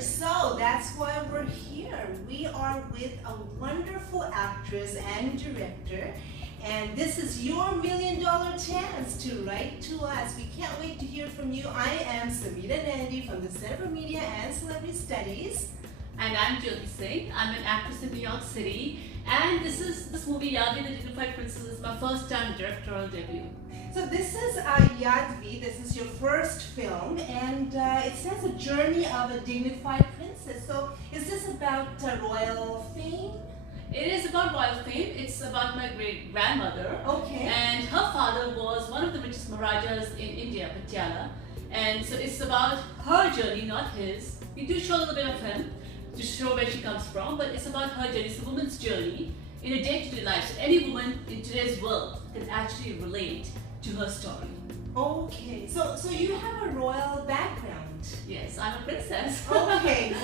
So that's why we're here. We are with a wonderful actress and director, and this is your $1 million chance to write to us. We can't wait to hear from you. I am Samita Nandi from the Center for Media and Celebrity Studies. And I'm Jyoti Singh. I'm an actress in New York City, and this movie, Yadvi the Dignified Princess, is my first time directorial debut. So this is Yadvi, this is your first film, and it says a journey of a dignified princess. So is this about royal fame? It is about royal fame. It's about my great grandmother. Okay. And her father was one of the richest Maharajas in India, Patiala. And so it's about her journey, not his. We do show a little bit of him to show where she comes from, but it's about her journey. It's a woman's journey in a day-to-day life. So any woman in today's world can actually relate to her story. Okay, so you have a royal background. Yes, I'm a princess. Okay,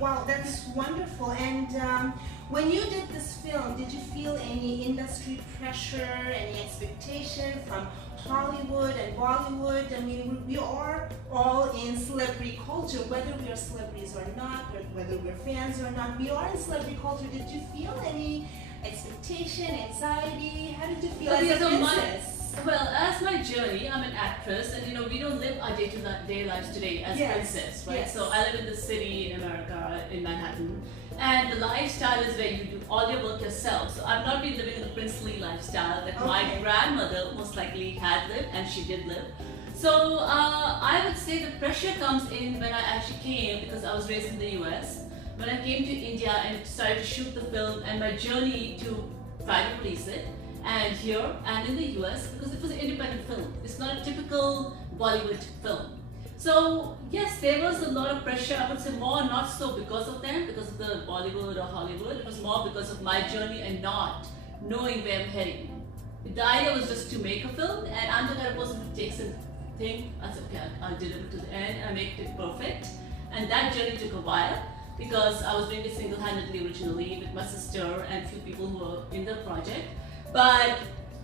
wow, that's wonderful. And when you did this film, did you feel any industry pressure, any expectation from Hollywood and Bollywood? I mean, we are all in celebrity culture, whether we are celebrities or not, or whether we're fans or not, we are in celebrity culture. Did you feel any expectation, anxiety? How did you feel as a princess? Well, as my journey, I'm an actress, and we don't live our day-to-day lives today as princess, right? Yes. So I live in the city in America, in Manhattan, and the lifestyle is where you do all your work yourself. So I've not been living in the princely lifestyle that my grandmother most likely had lived, and she did live. So I would say the pressure comes in when I actually came, because I was raised in the US. When I came to India and started to shoot the film, and my journey to try to release it, and here and in the US, because it was an independent film. It's not a typical Bollywood film. So yes, there was a lot of pressure. I would say more not so because of them, because of the Bollywood or Hollywood. It was more because of my journey and not knowing where I'm heading. The idea was just to make a film, and I'm the kind of person who takes a thing, I said, okay, I'll deliver to the end and make it perfect. And that journey took a while, because I was doing it single-handedly originally with my sister and a few people who were in the project. But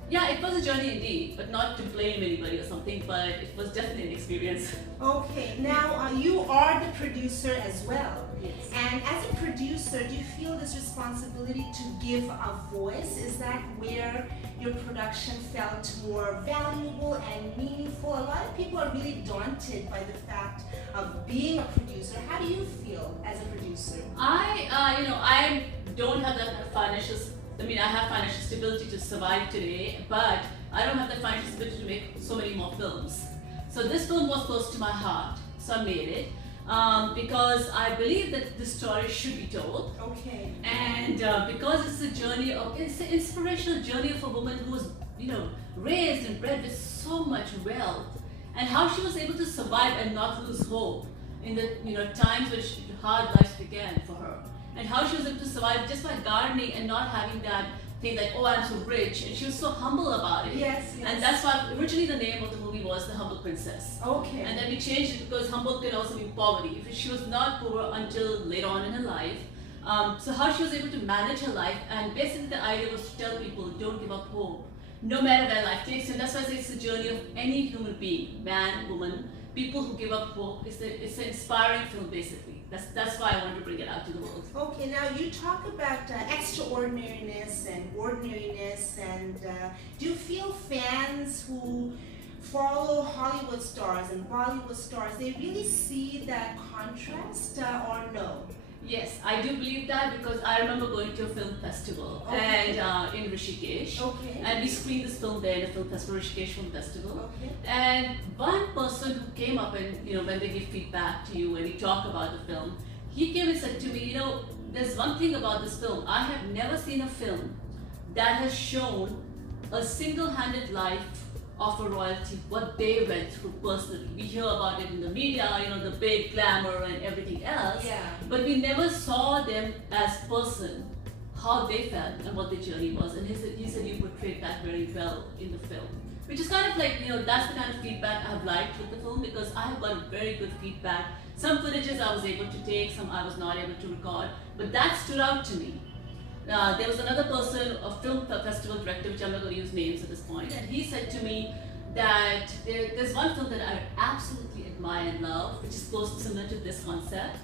yeah, it was a journey indeed, but not to blame anybody or something, but it was definitely an experience. Okay, now you are the producer as well. Yes. And as a producer, do you feel this responsibility to give a voice? Is that where your production felt more valuable and meaningful? A lot of people are really daunted by the fact of being a producer. How do you feel as a producer? I don't have that financial. I have financial stability to survive today, but I don't have the financial stability to make so many more films. So this film was close to my heart, so I made it because I believe that this story should be told. Okay. And because it's an inspirational journey of a woman who was, raised and bred with so much wealth, and how she was able to survive and not lose hope in the times which hard lives began for her. And how she was able to survive just by gardening and not having that thing like, oh, I'm so rich. And she was so humble about it. Yes. And that's why originally the name of the movie was The Humble Princess. Okay. And then we changed it because humble can also mean poverty. She was not poor until later on in her life. So how she was able to manage her life, and basically the idea was to tell people, don't give up hope, no matter where life takes you. And that's why I say it's the journey of any human being, man, woman, people who give up hope. It's an inspiring film, basically. That's why I wanted to bring it out to the world. Okay, now you talk about extraordinariness and ordinariness, and do you feel fans who follow Hollywood stars and Bollywood stars, they really see that contrast or no? Yes, I do believe that, because I remember going to a film festival and in Rishikesh, and we screened this film there in a film festival, Rishikesh Film Festival. And one person who came up and when they give feedback to you and you talk about the film, he came and said to me, there's one thing about this film. I have never seen a film that has shown a single-handed life of a royalty, what they went through personally. We hear about it in the media, the big glamour and everything else, but we never saw them as person, how they felt and what their journey was. And he said you portrayed that very well in the film, which is kind of like, that's the kind of feedback I have liked with the film, because I have got very good feedback. Some footages I was able to take, some I was not able to record, but that stood out to me. There was another person, a film festival director, which I'm not going to use names at this point, and he said to me that there's one film that I absolutely admire and love, which is close similar to this concept.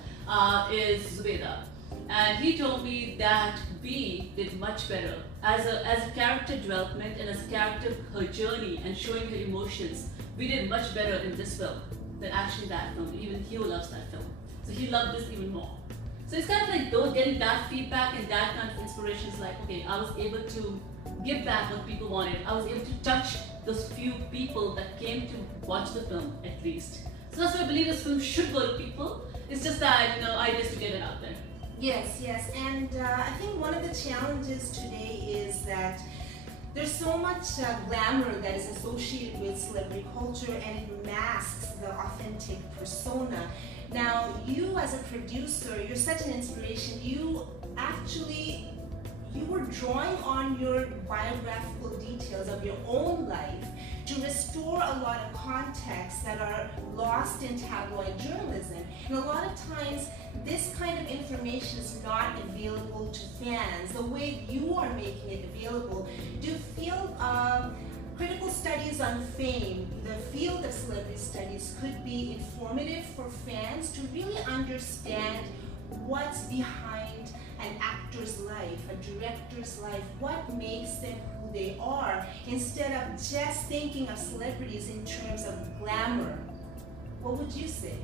is Zubeda. And he told me that we did much better as a character development and as a character, her journey and showing her emotions. We did much better in this film than actually that film. Even Hugh loves that film, so he loved this even more. So it's kind of like those getting that feedback and that kind of inspiration is like, okay, I was able to give back what people wanted. I was able to touch those few people that came to watch the film at least. So that's why I believe this film should go to people. It's just that, you know, I just to get it out there. Yes, yes, and I think one of the challenges today is that there's so much glamour that is associated with celebrity culture, and it masks the authentic persona. Now, you as a producer, you're such an inspiration. You were drawing on your biographical details of your own life to restore a lot of contexts that are lost in tabloid journalism. And a lot of times, this kind of information is not available to fans the way you are making it available. Do you feel critical studies on fame, the field of celebrity studies, could be informative for fans to really understand what's behind an actor's life, a director's life, what makes them who they are, instead of just thinking of celebrities in terms of glamour? What would you say?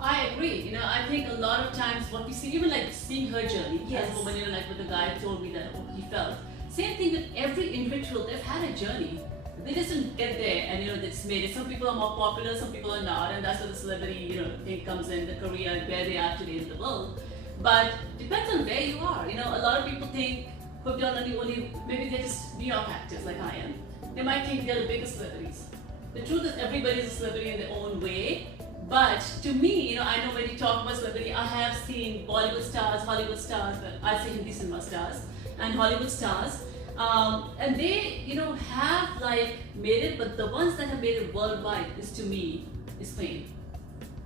I agree. You know, I think a lot of times what we see, even like seeing her journey, yes, as a woman, you know, like with the guy who told me that what he felt. Same thing with every individual, they've had a journey. They just didn't get there and, you know, it's made it. Some people are more popular, some people are not, and that's where the celebrity, you know, thing comes in, the career and where they are today in the world. But depends on where you are. You know, a lot of people think, hope you're only, maybe they're just New York actors like I am. They might think they're the biggest celebrities. The truth is everybody's a celebrity in their own way. But to me, you know, I know when you talk about celebrity, I have seen Bollywood stars, Hollywood stars, but I say Hindi cinema stars, and Hollywood stars. And they, you know, have like made it, but the ones that have made it worldwide is, to me, is fame.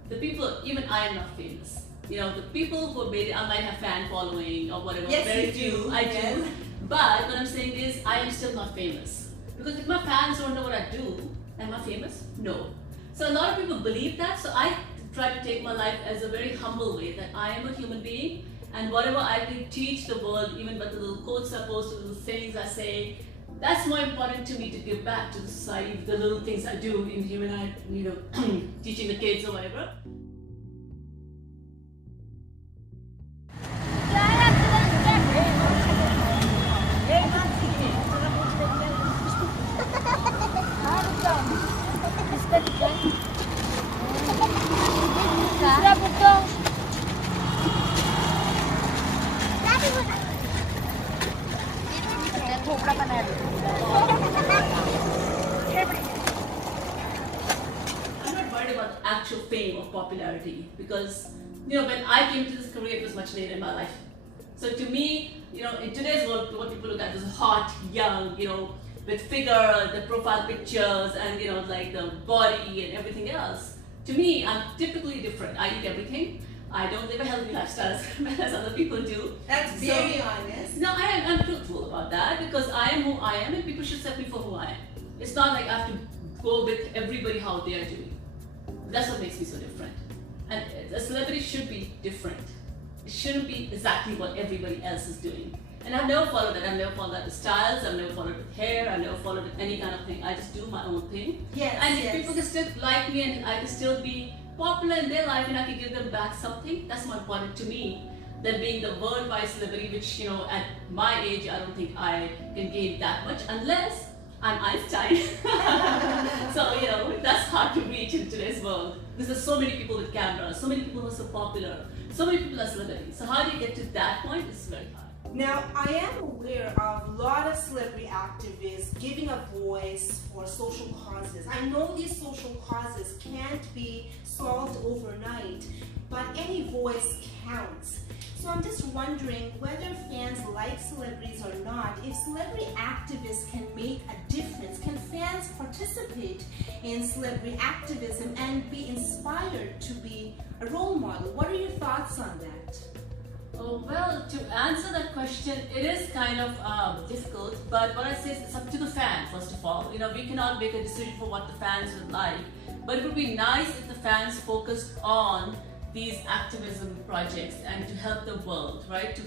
The people, even I am not famous. You know, the people who made it, I might have fan following or whatever, yes, very few, I do. But what I'm saying is, I am still not famous. Because if my fans don't know what I do, am I famous? No. So a lot of people believe that, so I try to take my life as a very humble way, that I am a human being, and whatever I can teach the world, even what the little quotes I post, the little things I say, that's more important to me to give back to the society, the little things I do in human life, you know, teaching the kids or whatever. Actual fame or popularity, because, you know, when I came to this career, it was much later in my life. So to me, you know, in today's world, what people look at is hot, young, you know, with figure, the profile pictures, and, you know, like the body and everything else. To me, I'm typically different. I eat everything. I don't live a healthy lifestyle as other people do. That's very honest. No, I'm truthful about that, because I am who I am, and people should accept me for who I am. It's not like I have to go with everybody how they are doing. That's what makes me so different. And a celebrity should be different. It shouldn't be exactly what everybody else is doing. And I've never followed that. I've never followed the styles. I've never followed with hair. I've never followed with any kind of thing. I just do my own thing. Yes, and if yes. people can still like me and I can still be popular in their life and I can give them back something, that's more important to me than being the worldwide celebrity, which, you know, at my age, I don't think I can gain that much unless I'm Einstein. So, you know, that's hard to reach in today's world. Because there's so many people with cameras, so many people who are so popular, so many people are celebrities. So how do you get to that point? It's very hard. Now, I am aware of a lot of celebrity activists giving a voice for social causes. I know these social causes can't be solved overnight, but any voice counts. So I'm just wondering whether fans like celebrities or not, if celebrity activists can make a difference. Can fans participate in celebrity activism and be inspired to be a role model? What are your thoughts on that? Oh, well, to answer that question, it is kind of difficult, but what I say is it's up to the fan, first of all. You know, we cannot make a decision for what the fans would like, but it would be nice if the fans focused on these activism projects and to help the world, right?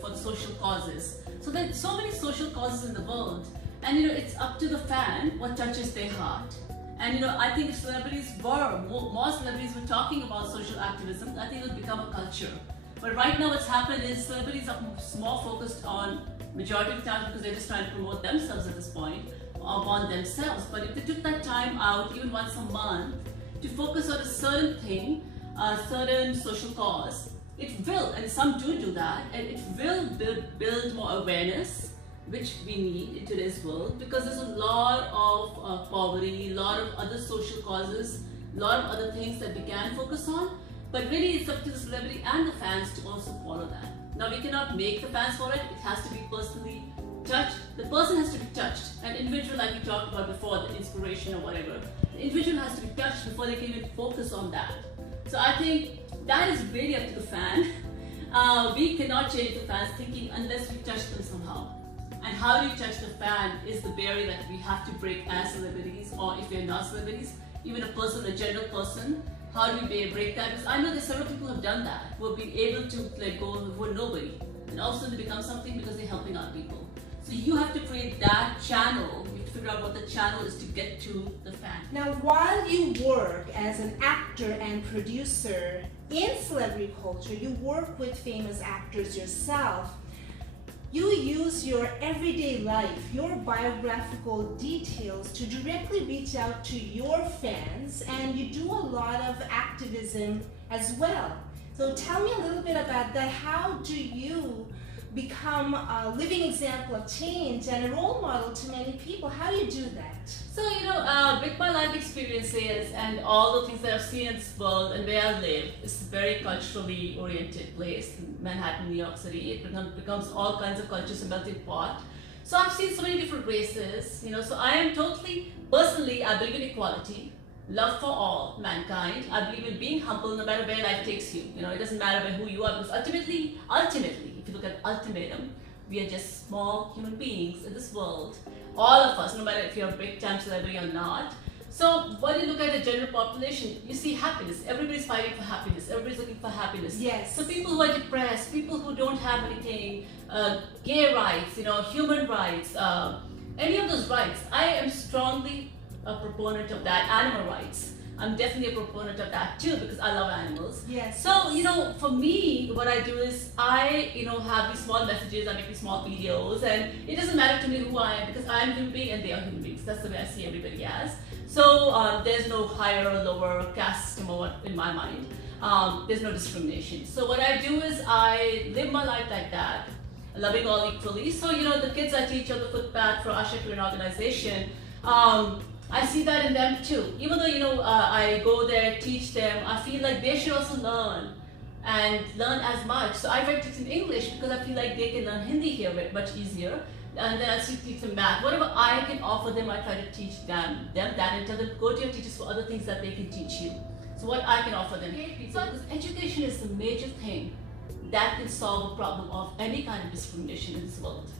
For the social causes. So there's so many social causes in the world, and it's up to the fan what touches their heart. And I think if celebrities more celebrities were talking about social activism, I think it would become a culture. But right now what's happened is celebrities are more focused on, majority of the time, because they're just trying to promote themselves at this point, on themselves. But if they took that time out, even once a month, to focus on a certain thing, a certain social cause, it will, and some do that, and it will build more awareness, which we need in today's world, because there's a lot of poverty, a lot of other social causes, a lot of other things that we can focus on. But really, it's up to the celebrity and the fans to also follow that. Now, we cannot make the fans follow it. It has to be personally touched. The person has to be touched. An individual, like we talked about before, the inspiration or whatever, the individual has to be touched before they can even focus on that. So I think that is really up to the fan. We cannot change the fans' thinking unless we touch them somehow. And how do you touch the fan is the barrier that we have to break as celebrities, or if we're not celebrities, even a person, a general person. How do we break that? Because I know that several people have done that, who have been able to let go who were nobody, and also they become something because they're helping out people. So you have to create that channel. You have to figure out what the channel is to get to the fan. Now, while you work as an actor and producer in celebrity culture, you work with famous actors yourself. You use your everyday life, your biographical details to directly reach out to your fans, and you do a lot of activism as well. So tell me a little bit about that. How do you become a living example of change and a role model to many people? How do you do that? So, with my life experiences and all the things that I've seen in this world and where I live, it's a very culturally oriented place, Manhattan, New York City. It becomes all kinds of cultures, a melting pot. So I've seen so many different races, so I am totally, personally, I believe in equality, love for all mankind. I believe in being humble no matter where life takes you. It doesn't matter who you are, because ultimately, if you look at ultimatum, we are just small human beings in this world. All of us, no matter if you're a big time celebrity or not. So when you look at the general population, you see happiness. Everybody's fighting for happiness. Everybody's looking for happiness. Yes. So people who are depressed, people who don't have anything, gay rights, human rights, any of those rights. I am strongly a proponent of that. Animal rights. I'm definitely a proponent of that too, because I love animals. Yes. So, for me, what I do is I, have these small messages, I make these small videos, and it doesn't matter to me who I am, because I am a human being and they are human beings. That's the way I see everybody as. So, there's no higher or lower caste system or what in my mind. There's no discrimination. So what I do is I live my life like that, loving all equally. So, the kids I teach on the footpath for Usher to an organization, I see that in them too. Even though, I go there, teach them, I feel like they should also learn and learn as much. So I write it in English because I feel like they can learn Hindi here much easier. And then I still teach them math. Whatever I can offer them, I try to teach them that, and tell them, go to your teachers for other things that they can teach you. So what I can offer them. So because education is the major thing that can solve a problem of any kind of discrimination in this world.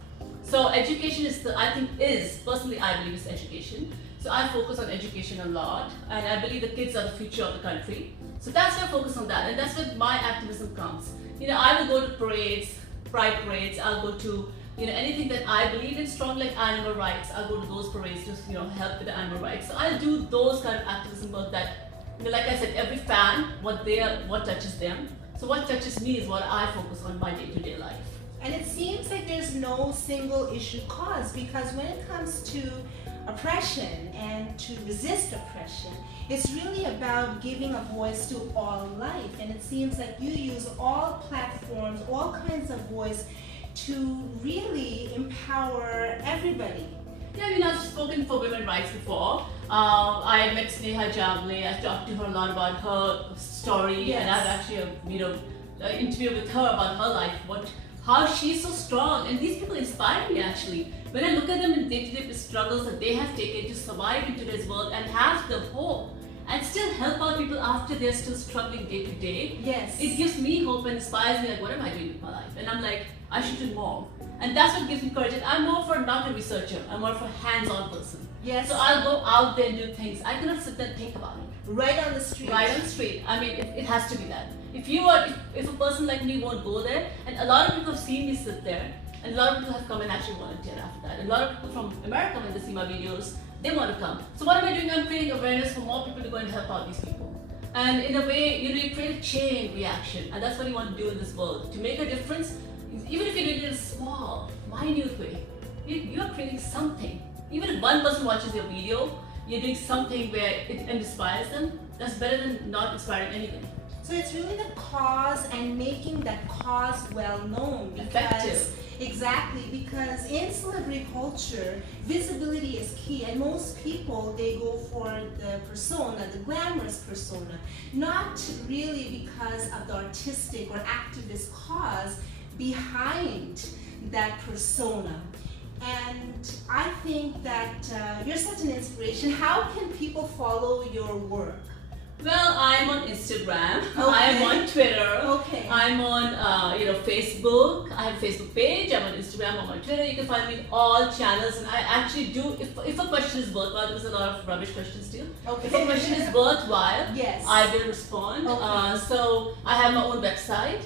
So education is personally I believe is education. So I focus on education a lot, and I believe the kids are the future of the country. So that's why I focus on that, and that's where my activism comes. I will go to parades, pride parades, I'll go to anything that I believe in strong, like animal rights. I'll go to those parades to help with the animal rights. So I'll do those kind of activism work that, like I said, every fan, what touches them. So what touches me is what I focus on my day-to-day life. And it seems like there's no single issue cause, because when it comes to oppression and to resist oppression, it's really about giving a voice to all life. And it seems like you use all platforms, all kinds of voice to really empower everybody. Yeah, I've spoken for women's rights before. I met Sneha Javle. I talked to her a lot about her story, yes. And I've actually, interviewed with her about her life, how she's so strong. And these people inspire me actually. When I look at them in day-to-day struggles that they have taken to survive in today's world and have the hope and still help out people after they're still struggling day to day. Yes. It gives me hope and inspires me, like, what am I doing with my life? And I'm like, I should do more. And that's what gives me courage. And I'm more for not a researcher, I'm more for a hands-on person. Yes. So I'll go out there and do things. I cannot sit there and think about it. Right on the street. Right on the street. I mean, it has to be that. if a person like me won't go there, and a lot of people have seen me sit there, and a lot of people have come and actually volunteered after that. And a lot of people from America, when they see my videos, they want to come. So what am I doing? I'm creating awareness for more people to go and help out these people. And in a way, you create a chain reaction, and that's what you want to do in this world. To make a difference, even if you're doing it in a small, minute way, you are creating something. Even if one person watches your video, you're doing something where it inspires them. That's better than not inspiring anything. So it's really the cause and making that cause well known. Effective. Exactly, because in celebrity culture, visibility is key, and most people, they go for the persona, the glamorous persona, not really because of the artistic or activist cause behind that persona. And I think that you're such an inspiration. How can people follow your work? Well, I'm on Instagram. Okay. I'm on Twitter. Okay. I'm on Facebook. I have a Facebook page. I'm on Instagram. I'm on Twitter. You can find me in all channels. And I actually do. If a question is worthwhile, there's a lot of rubbish questions too. Okay. If a question is worthwhile, yes, I will respond. Okay. So I have my own website,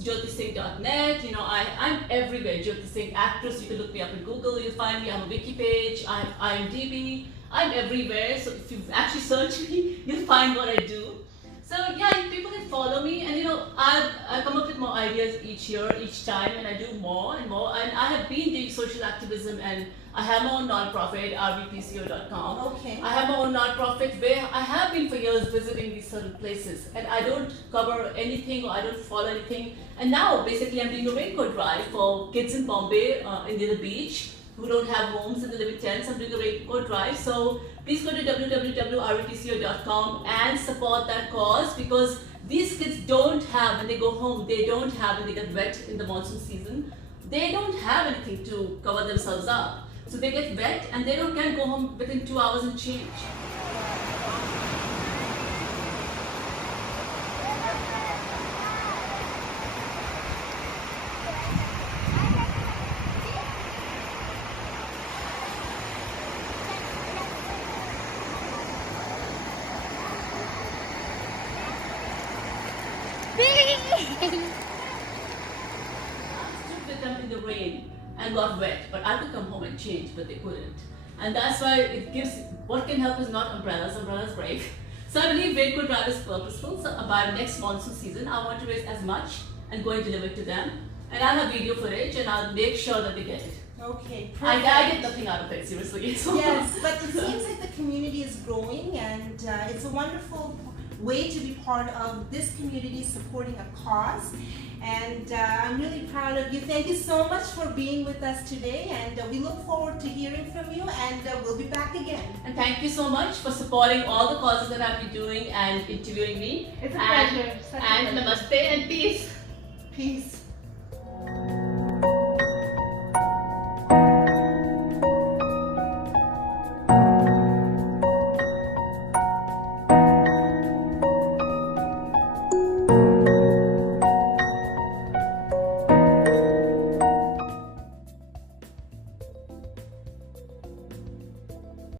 jyotisingh.net. I'm everywhere. Jyoti Singh actress. You can look me up in Google. You'll find me. I have a wiki page. I have IMDb. I'm everywhere, so if you actually search me, you'll find what I do. So yeah, people can follow me, and I come up with more ideas each year, each time, and I do more and more. And I have been doing social activism, and I have my own non-profit, rvpco.com. Okay. I have my own non-profit where I have been for years visiting these certain places, and I don't cover anything or I don't follow anything. And now, basically, I'm doing a raincoat drive for kids in Bombay, near the beach, who don't have homes and they live in tents. I'm doing a raincoat drive. So please go to www.rvpco.com and support that cause, because these kids don't have, when they go home, they don't have, when they get wet in the monsoon season, they don't have anything to cover themselves up. So they get wet and they can't go home within 2 hours and change. I stood with them in the rain and got wet, but I could come home and change, but they couldn't. And that's why it gives, what can help is not umbrellas, umbrellas break. So I believe raincoat drive is purposeful. So by next monsoon season, I want to raise as much and go and deliver it to them. And I'll have video footage and I'll make sure that they get it. Okay, perfect. I get nothing out of it, seriously. So yes, but it seems like the community is growing, and it's a wonderful way to be part of this community supporting a cause. And I'm really proud of you. Thank you so much for being with us today, and we look forward to hearing from you, and we'll be back again. And thank you so much for supporting all the causes that I've been doing and interviewing me. It's a pleasure. And namaste and peace. Peace.